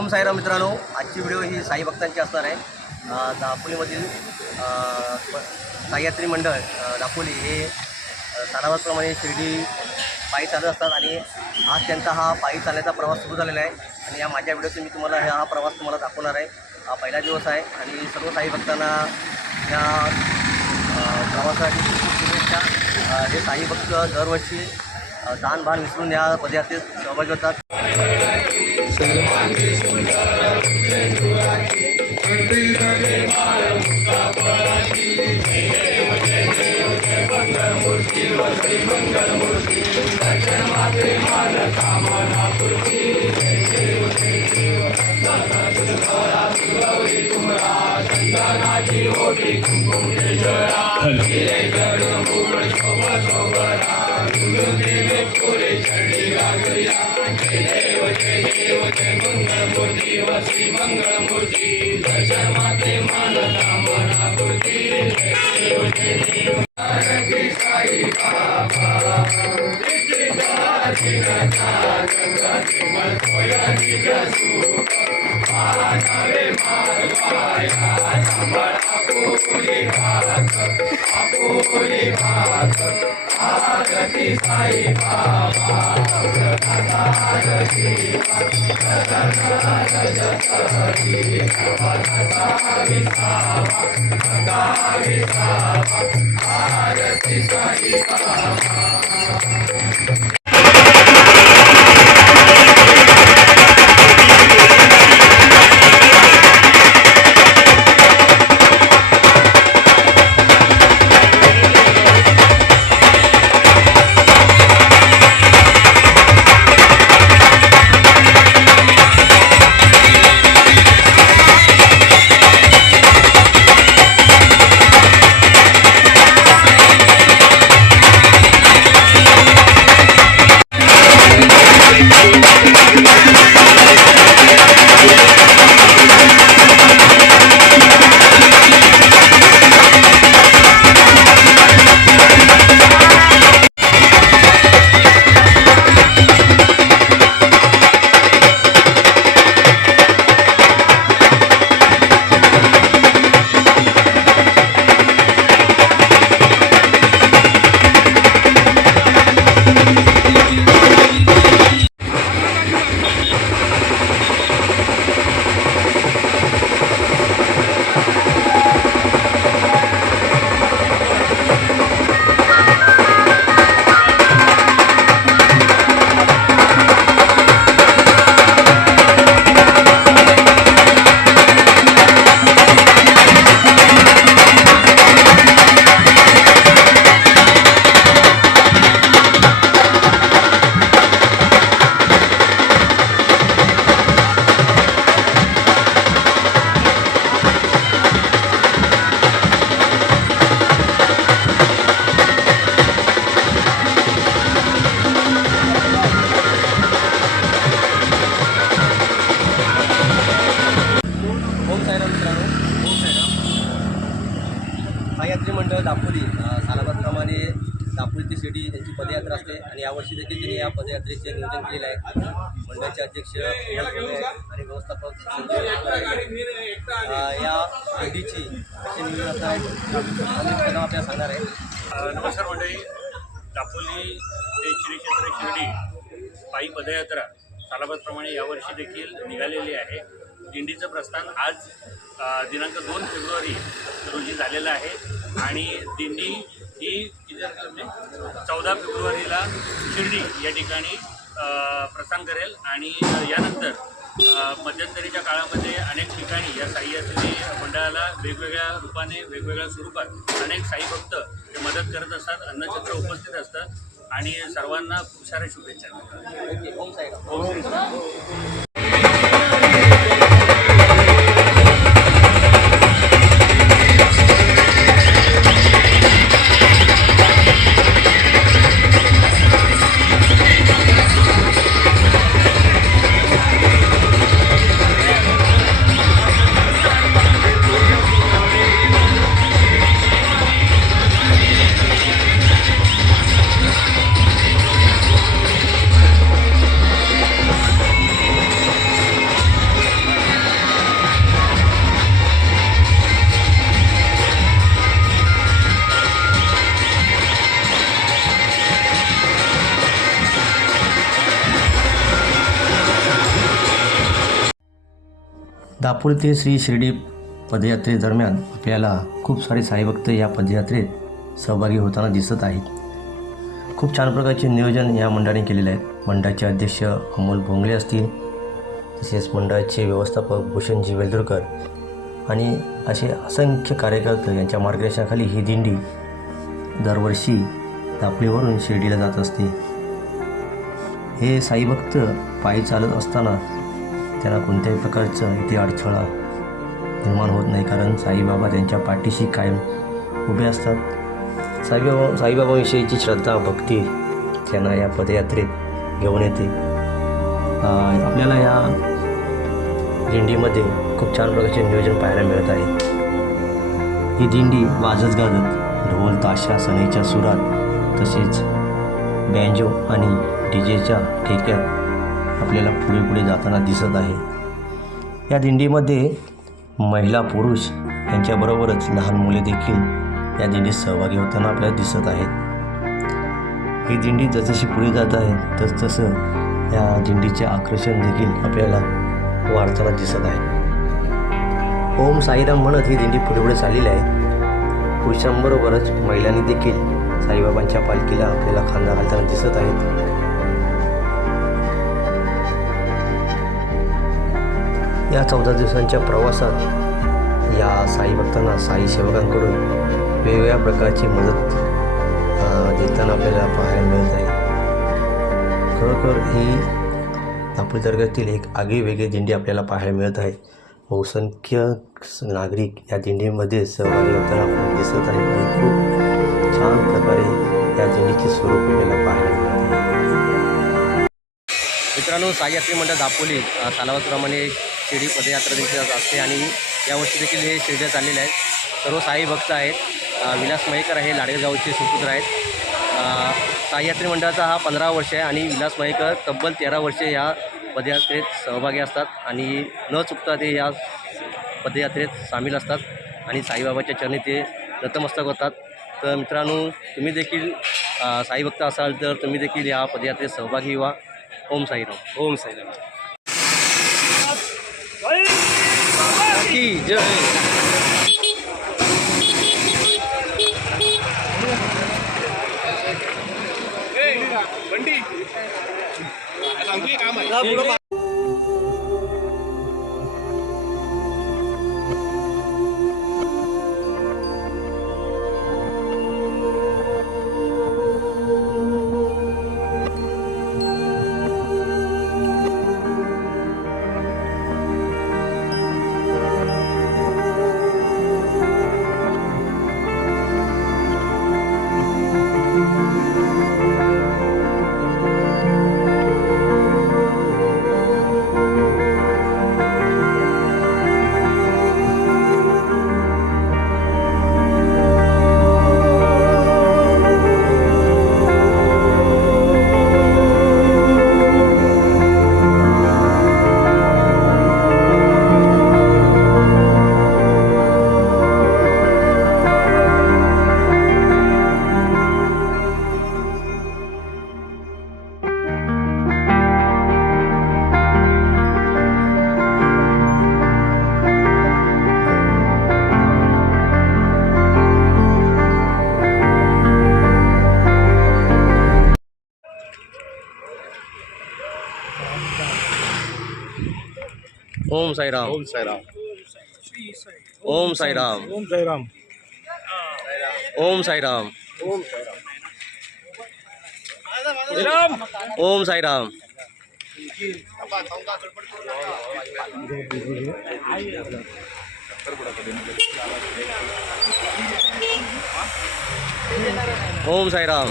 ओम साईराम मित्रांनो, आजची व्हिडिओ ही साई भक्तांची असणार आहे। दापोलीमधील साह्यात्री मंडळ दापोली हे सालाबादप्रमाणे शिर्डी पायी चालत असतात आणि आज त्यांचा हा पायी चालण्याचा प्रवास सुरू झालेला आहे आणि या माझ्या व्हिडिओतून मी तुम्हाला हा प्रवास तुम्हाला दाखवणार आहे। हा पहिला दिवस आहे आणि सर्व साई भक्तांना या प्रवासासाठी खूप शुभेच्छा। हे साई भक्त दरवर्षी दान भान विसरून या पदयात्रेत सहभागी होतात। साह्यात्री मंडळ दापोली सालाबादप्रमाणे दापोली ते शिर्डी यांची पदयात्रा असते आणि यावर्षी देखील त्यांनी या पदयात्रेचे नियोजन केलेले आहे। मंडळाचे अध्यक्ष आणि व्यवस्थापक या शिर्डीची कशी नियोजन असणार आहे आपल्याला सांगणार आहे। नमस्कार मंडळी, दापोली ते श्री क्षेत्र शिर्डी पायी पदयात्रा सालाबादप्रमाणे यावर्षी देखील निघालेली आहे। दिंडीचं प्रस्थान आज दिनांक 2 फेब्रुवारी रोजी झालेलं आहे आणि दिंडी ही 14 फेब्रुवारीला शिर्डी या ठिकाणी प्रस्थान करेल आणि यानंतर मध्यंतरीच्या काळामध्ये अनेक ठिकाणी या साह्यात्री मंडळाला वेगवेगळ्या रूपाने वेगवेगळ्या स्वरूपात अनेक साई भक्त हे मदत करत असतात, अन्नछत्र उपस्थित असतात आणि सर्वांना खूप साऱ्या शुभेच्छा। ओम साईराम। दापोली ते श्री शिर्डी पदयात्रेदरम्यान आपल्याला खूप सारे साईभक्त या पदयात्रेत सहभागी होताना दिसत आहेत. खूप छान प्रकारचे नियोजन या मंडळाने केलेले आहे. मंडळाचे अध्यक्ष अमोल भोंगले असतील, तसेच मंडळाचे व्यवस्थापक भूषणजी वेलदुरकर आणि असे असंख्य कार्यकर्ते यांच्या मार्गदर्शनाखाली ही दिंडी दरवर्षी दापोलीवरून शिर्डीला जात असते. हे साईभक्त पायी चालत असताना त्यांना कोणत्याही प्रकारचं इथे अडथळा निर्माण होत नाही, कारण साईबाबा त्यांच्या पाठीशी कायम उभे असतात. साईबाबाविषयीची श्रद्धा भक्ती त्यांना या पदयात्रेत घेऊन येते. आपल्याला या दिंडीमध्ये खूप छान प्रकारचे नियोजन पाहायला मिळत आहे. ही दिंडी वाजत गाजत ढोल ताशा सनईच्या सुरात तसेच बँजो आणि डीजेच्या ठेक्यात आपल्याला पुढे पुढे जाताना दिसत आहे. या दिंडीमध्ये महिला पुरुष यांच्याबरोबरच लहान मुले देखील या दिंडीत सहभागी होताना आपल्याला दिसत आहेत. ही दिंडी जसजशी पुढे जात आहे तसतसं या दिंडीचे आकर्षण देखील आपल्याला वाढताना दिसत आहे. ओम साईराम म्हणत ही दिंडी पुढे पुढे चाललेली आहे. पुरुषांबरोबरच महिलांनी देखील साईबाबांच्या पालखीला आपल्याला खांदा घालताना दिसत आहेत. या 14 दिवसांच्या प्रवासात या साई भक्तांना साई सेवकांकडून वेगवेगळ्या प्रकारची मदत देताना आपल्याला पाहायला मिळत आहे. खरोखर ही दापोली तालुक्यातील एक आगळीवेगळी दिंडी आपल्याला पाहायला मिळत आहे. बहुसंख्य नागरिक या दिंडीमध्ये सहभागी होताना आपल्याला दिसत आहे आणि खूप छान प्रकारे या दिंडीचे स्वरूप आपल्याला पाहायला मिळत आहे. मित्रांनो, साई यात्री मंडळ दापोली सालावतप्रमाणे शिर्डी पदयात्रा देखील असते आणि यावर्षी देखील हे शिर्डीला चाललेले आहेत. सर्व साई भक्त आहेत. विलास मयेकर हे लाडगेगावचे सुपुत्र आहेत. साई यात्री मंडळाचा हा 15 वर्ष आहे आणि विलास मयेकर तब्बल 13 वर्षे या पदयात्रेत सहभागी असतात आणि न चुकता ते या पदयात्रेत सामील असतात आणि साईबाबाच्या चरणी ते नतमस्तक होतात. तर मित्रांनो, तुम्ही देखील साईभक्त असाल तर तुम्ही देखील या पदयात्रेत सहभागी व्हा. ओम साईराम. ओम साईराम की जय. ओम साईराम. ओम साईराम. ओम साईराम. ओम साईराम. ओम साईराम. ओम साईराम. ओम साईराम.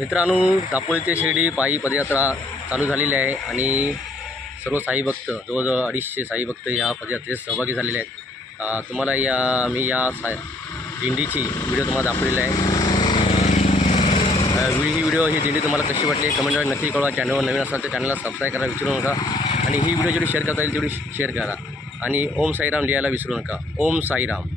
मित्रांनो, दापोली ते शिर्डी पायी पदयात्रा चालू झालेली आहे आणि सर्व साई भक्त जवळजवळ 250 साई भक्त या पदयात्रेत सहभागी झालेले आहेत. तुम्हाला मी या दिंडीची व्हिडिओ तुम्हाला दाखवलेला आहे. ही दिंडी तुम्हाला कशी वाटली कमेंटवर नक्की कळवा. चॅनलवर नवीन असाल तर चॅनलला सबस्क्राईब करायला विसरू नका आणि ही व्हिडिओ जेवढी शेअर करता येईल तेवढी शेअर करा आणि ओम साईराम लिहायला विसरू नका. ओम साईराम.